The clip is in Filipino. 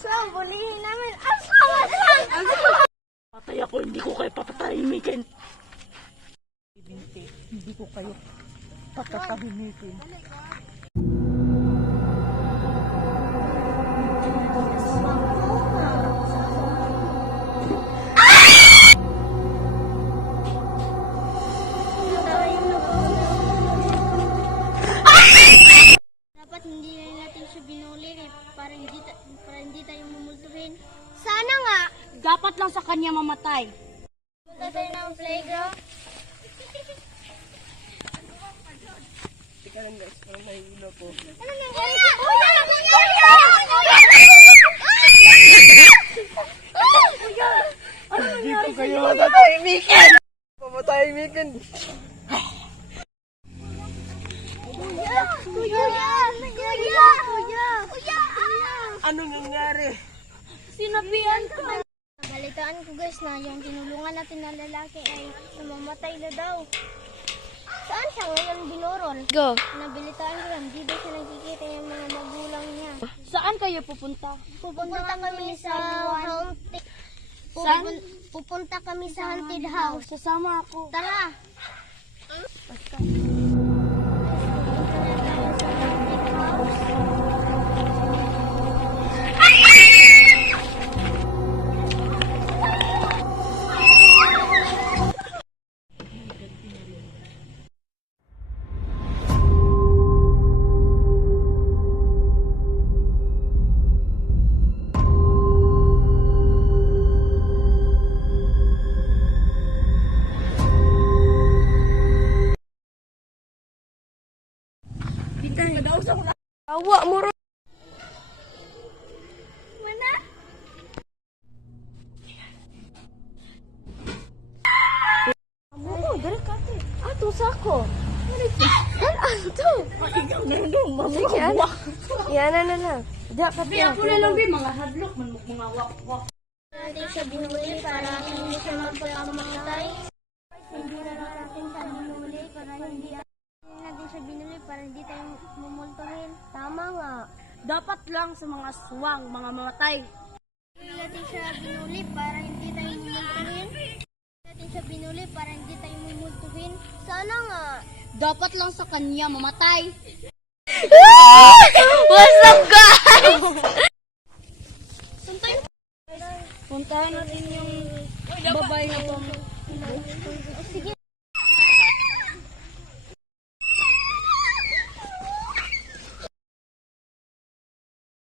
aswang, bulihin namin. Aswang! Patay ako, hindi ko kayo papatahimikin. Hindi ko kayo papatahimikin. Dapat hindi natin siya binuli para hindi tayo mumultuhin. Sana nga! Dapat lang sa kanya mamatay. Punta tayo ng playground. Teka lang guys, parang nahihilo po. Ano nangyari? Kuya! Hindi ko kayo papatahimikin! Papatahimikin! Kuya! Kuya! Ano nangyari? Sinabihan ko. Balitaan ko guys na yung tinulungan natin na lalaki ay namamatay na daw. Saan siya ngayon binurol? Go. Nabilitaan ko lang, di ba siya nakikita yung mga magulang niya? Saan kayo pupunta? Pupunta kami sa haunted. Saan? Pupunta kami sa haunted house. Sasama ako. Tara! Awa mo ro. Mana? Ano, dali ka. Ato sako. Ato. Ikaw na doon, Sige, ano? Yan na lang. Diya ka Kaya ako na lang din, mga hadlok, mga wak-wak. Natin siya binuli para hindi siya magpapakamatay. Hindi na natin siya binuli para hindi natin siya binuli para hindi tayo mumultuhin. Tama nga. Dapat lang sa mga aswang, mga mamatay. Hindi natin siya binuli para hindi tayo mumultuhin. Hindi natin siya binuli para hindi tayo mumultuhin. Sana nga. Dapat lang sa kanya mamatay. What's up, guys? Puntahan natin yung babae na to. Sige.